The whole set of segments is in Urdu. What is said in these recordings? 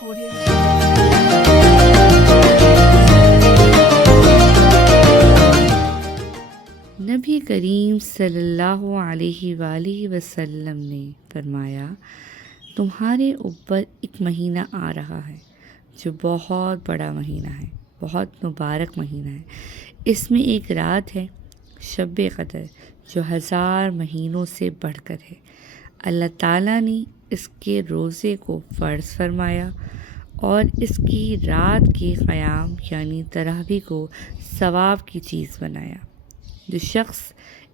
نبی کریم صلی اللہ علیہ وآلہ وسلم نے فرمایا، تمہارے اوپر ایک مہینہ آ رہا ہے جو بہت بڑا مہینہ ہے، بہت مبارک مہینہ ہے۔ اس میں ایک رات ہے، شب قدر، جو 1000 مہینوں سے بڑھ کر ہے۔ اللہ تعالیٰ نے اس کے روزے کو فرض فرمایا اور اس کی رات کے قیام یعنی تراویح کو ثواب کی چیز بنایا۔ جو شخص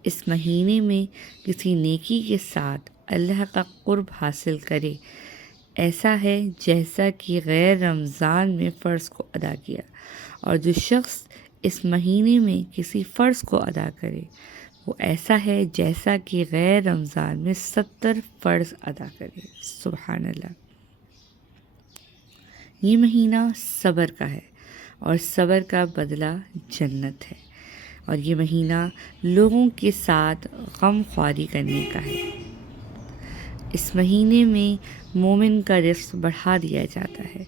اس مہینے میں کسی نیکی کے ساتھ اللہ کا قرب حاصل کرے، ایسا ہے جیسا کہ غیر رمضان میں فرض کو ادا کیا، اور جو شخص اس مہینے میں کسی فرض کو ادا کرے، وہ ایسا ہے جیسا کہ غیر رمضان میں 70 فرض ادا کرے۔ سبحان اللہ۔ یہ مہینہ صبر کا ہے اور صبر کا بدلہ جنت ہے، اور یہ مہینہ لوگوں کے ساتھ غم خواری کرنے کا ہے۔ اس مہینے میں مومن کا رزق بڑھا دیا جاتا ہے۔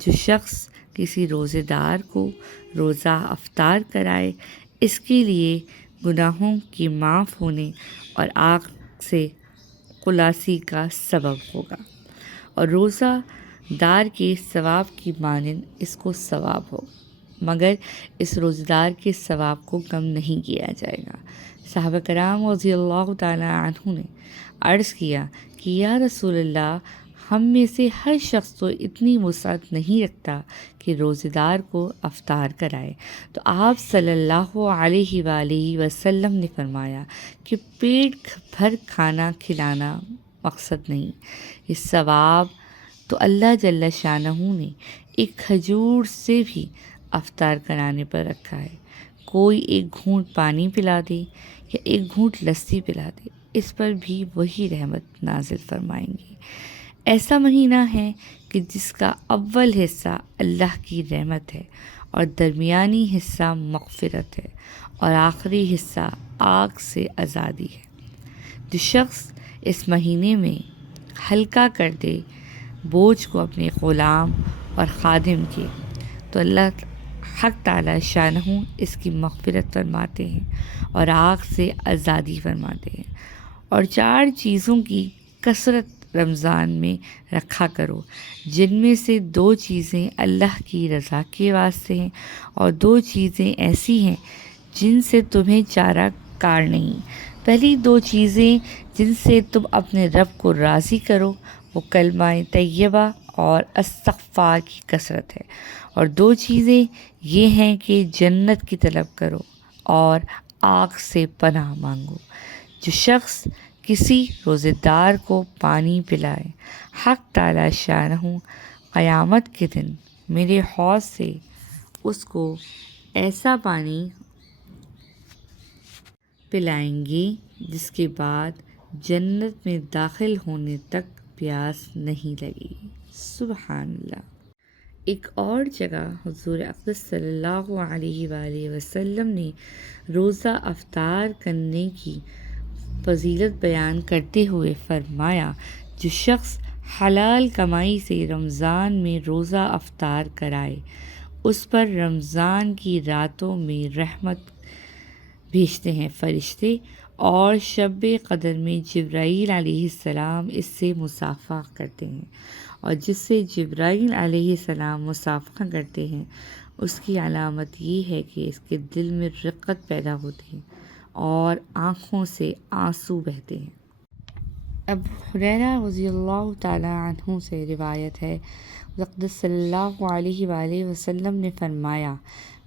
جو شخص کسی روزے دار کو روزہ افطار کرائے، اس کے لیے گناہوں کی معاف ہونے اور آگ سے خلاصی کا سبب ہوگا، اور روزہ دار کے ثواب کی مانند اس کو ثواب ہو، مگر اس روزہ دار کے ثواب کو کم نہیں کیا جائے گا۔ صحابہ کرام رضی اللہ تعالی عنہ نے عرض کیا کہ یا رسول اللہ، ہم میں سے ہر شخص تو اتنی وسعت نہیں رکھتا کہ روزہ دار کو افطار کرائے، تو آپ صلی اللہ علیہ وآلہ وسلم نے فرمایا کہ پیٹ بھر کھانا کھلانا مقصد نہیں، یہ ثواب تو اللہ جل شانہ نے ایک کھجور سے بھی افطار کرانے پر رکھا ہے۔ کوئی ایک گھونٹ پانی پلا دے یا ایک گھونٹ لسی پلا دے، اس پر بھی وہی رحمت نازل فرمائیں گے۔ ایسا مہینہ ہے کہ جس کا اول حصہ اللہ کی رحمت ہے اور درمیانی حصہ مغفرت ہے اور آخری حصہ آگ سے آزادی ہے۔ جو شخص اس مہینے میں ہلکا کر دے بوجھ کو اپنے غلام اور خادم کے، تو اللہ حق تعالی شانہ اس کی مغفرت فرماتے ہیں اور آگ سے آزادی فرماتے ہیں۔ اور 4 چیزوں کی کثرت رمضان میں رکھا کرو، جن میں سے 2 چیزیں اللہ کی رضا کے واسطے ہیں اور 2 چیزیں ایسی ہیں جن سے تمہیں چارہ کار نہیں۔ پہلی 2 چیزیں جن سے تم اپنے رب کو راضی کرو، وہ کلمہ طیبہ اور استغفار کی کثرت ہے، اور 2 چیزیں یہ ہیں کہ جنت کی طلب کرو اور آگ سے پناہ مانگو۔ جو شخص کسی روزے دار کو پانی پلائے، حق تعالی شانہ قیامت کے دن میرے حوض سے اس کو ایسا پانی پلائیں گے جس کے بعد جنت میں داخل ہونے تک پیاس نہیں لگی۔ سبحان اللہ۔ ایک اور جگہ حضور اقدس صلی اللہ علیہ وآلہ وسلم نے روزہ افطار کرنے کی فضیلت بیان کرتے ہوئے فرمایا، جو شخص حلال کمائی سے رمضان میں روزہ افطار کرائے، اس پر رمضان کی راتوں میں رحمت بھیجتے ہیں فرشتے، اور شب قدر میں جبرائیل علیہ السلام اس سے مصافحہ کرتے ہیں، اور جس سے جبرائیل علیہ السلام مصافحہ کرتے ہیں اس کی علامت یہ ہے کہ اس کے دل میں رقت پیدا ہوتی ہے اور آنکھوں سے آنسو بہتے ہیں۔ ابو ہریرہ رضی اللہ تعالی عنہ سے روایت ہے، اقدس صلی اللہ علیہ وآلہ وسلم نے فرمایا،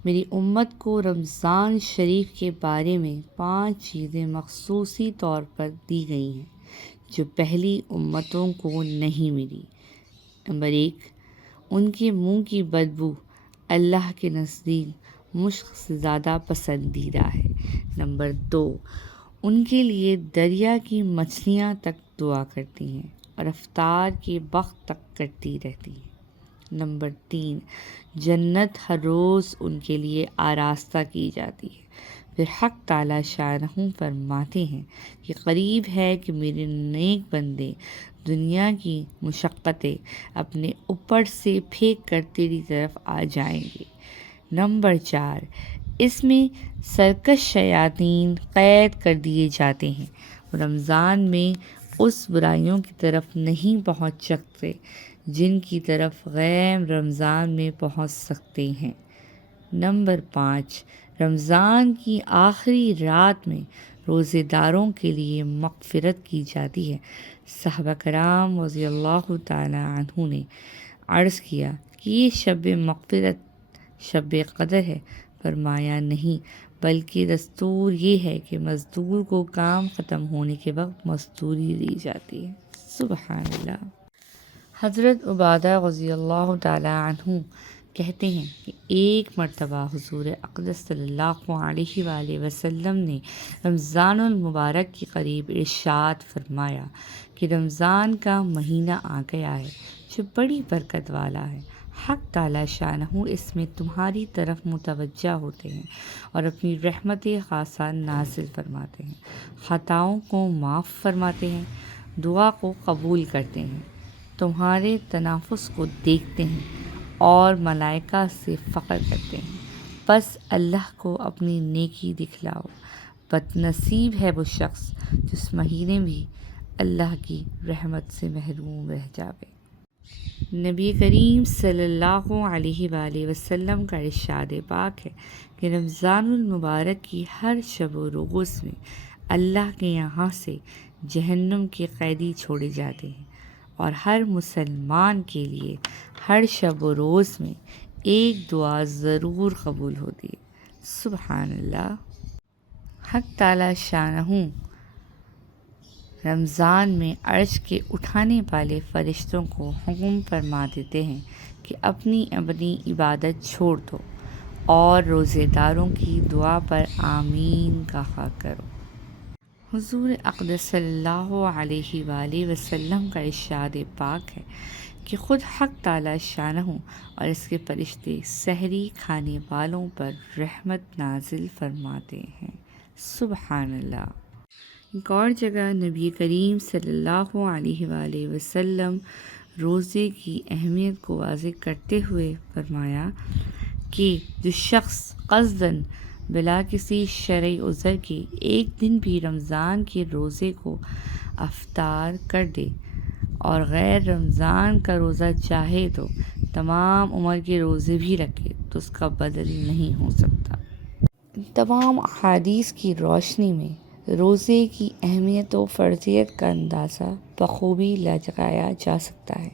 میری امت کو رمضان شریف کے بارے میں 5 چیزیں مخصوصی طور پر دی گئی ہیں جو پہلی امتوں کو نہیں ملی۔ نمبر 1، ان کے منہ کی بدبو اللہ کے نزدیک مشک سے زیادہ پسندیدہ ہے۔ نمبر 2، ان کے لیے دریا کی مچھلیاں تک دعا کرتی ہیں اور افطار کے وقت تک کرتی رہتی ہیں۔ نمبر 3، جنت ہر روز ان کے لیے آراستہ کی جاتی ہے۔ پھر حق تعالی شانہ فرماتے ہیں کہ قریب ہے کہ میرے نیک بندے دنیا کی مشقتیں اپنے اوپر سے پھینک کر تیری طرف آ جائیں گے۔ نمبر 4، اس میں سرکش شیاطین قید کر دیے جاتے ہیں، رمضان میں اس برائیوں کی طرف نہیں پہنچ سکتے جن کی طرف غیر رمضان میں پہنچ سکتے ہیں۔ نمبر 5، رمضان کی آخری رات میں روزے داروں کے لیے مغفرت کی جاتی ہے۔ صحابہ کرام رضی اللہ تعالی عنہ نے عرض کیا کہ یہ شب مغفرت شب قدر ہے۔ فرمایا نہیں، بلکہ دستور یہ ہے کہ مزدور کو کام ختم ہونے کے وقت مزدوری دی جاتی ہے۔ سبحان اللہ۔ حضرت عبادہ رضی اللہ تعالی عنہ کہتے ہیں کہ ایک مرتبہ حضور اقدس صلی اللہ علیہ وآلہ وسلم نے رمضان المبارک کے قریب ارشاد فرمایا کہ رمضان کا مہینہ آ گیا ہے جو بڑی برکت والا ہے۔ حق تعالی شانہ اس میں تمہاری طرف متوجہ ہوتے ہیں اور اپنی رحمت خاصہ نازل فرماتے ہیں، خطاؤں کو معاف فرماتے ہیں، دعا کو قبول کرتے ہیں، تمہارے تنافس کو دیکھتے ہیں اور ملائکہ سے فخر کرتے ہیں۔ بس اللہ کو اپنی نیکی دکھلاؤ۔ بد نصیب ہے وہ شخص جس مہینے بھی اللہ کی رحمت سے محروم رہ جاوے۔ نبی کریم صلی اللہ علیہ وآلہ وسلم کا ارشاد پاک ہے کہ رمضان المبارک کی ہر شب و روز میں اللہ کے یہاں سے جہنم کے قیدی چھوڑے جاتے ہیں، اور ہر مسلمان کے لیے ہر شب و روز میں ایک دعا ضرور قبول ہوتی ہے۔ سبحان اللہ۔ حق تعالی شانہ رمضان میں عرش کے اٹھانے والے فرشتوں کو حکم فرما دیتے ہیں کہ اپنی عبادت چھوڑ دو اور روزے داروں کی دعا پر آمین کہا کرو۔ حضور اقدس صلی اللہ علیہ وآلہ وسلم کا ارشاد پاک ہے کہ خود حق تعالی شانہ اور اس کے فرشتے سحری کھانے والوں پر رحمت نازل فرماتے ہیں۔ سبحان اللہ۔ ایک اور جگہ نبی کریم صلی اللہ علیہ وآلہ وسلم روزے کی اہمیت کو واضح کرتے ہوئے فرمایا کہ جو شخص قصداً بلا کسی شرعی عذر کے ایک دن بھی رمضان کے روزے کو افطار کر دے اور غیر رمضان کا روزہ چاہے تو تمام عمر کے روزے بھی رکھے تو اس کا بدل نہیں ہو سکتا۔ تمام احادیث کی روشنی میں روزے کی اہمیت و فرضیت کا اندازہ بخوبی لگایا جا سکتا ہے۔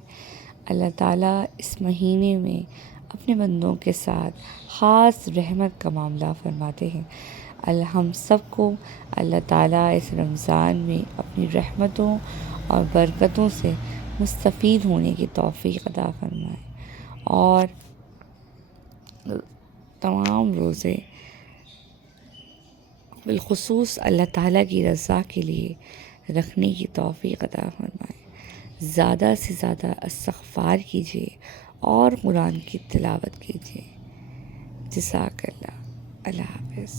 اللہ تعالیٰ اس مہینے میں اپنے بندوں کے ساتھ خاص رحمت کا معاملہ فرماتے ہیں۔ ہم سب کو اللہ تعالیٰ اس رمضان میں اپنی رحمتوں اور برکتوں سے مستفید ہونے کی توفیق عطا فرمائے، اور تمام روزے بالخصوص اللہ تعالیٰ کی رضا کے لیے رکھنے کی توفیق عطا فرمائے۔ زیادہ سے زیادہ استغفار کیجیے اور قرآن کی تلاوت کیجیے۔ جزاک اللہ۔ اللہ حافظ۔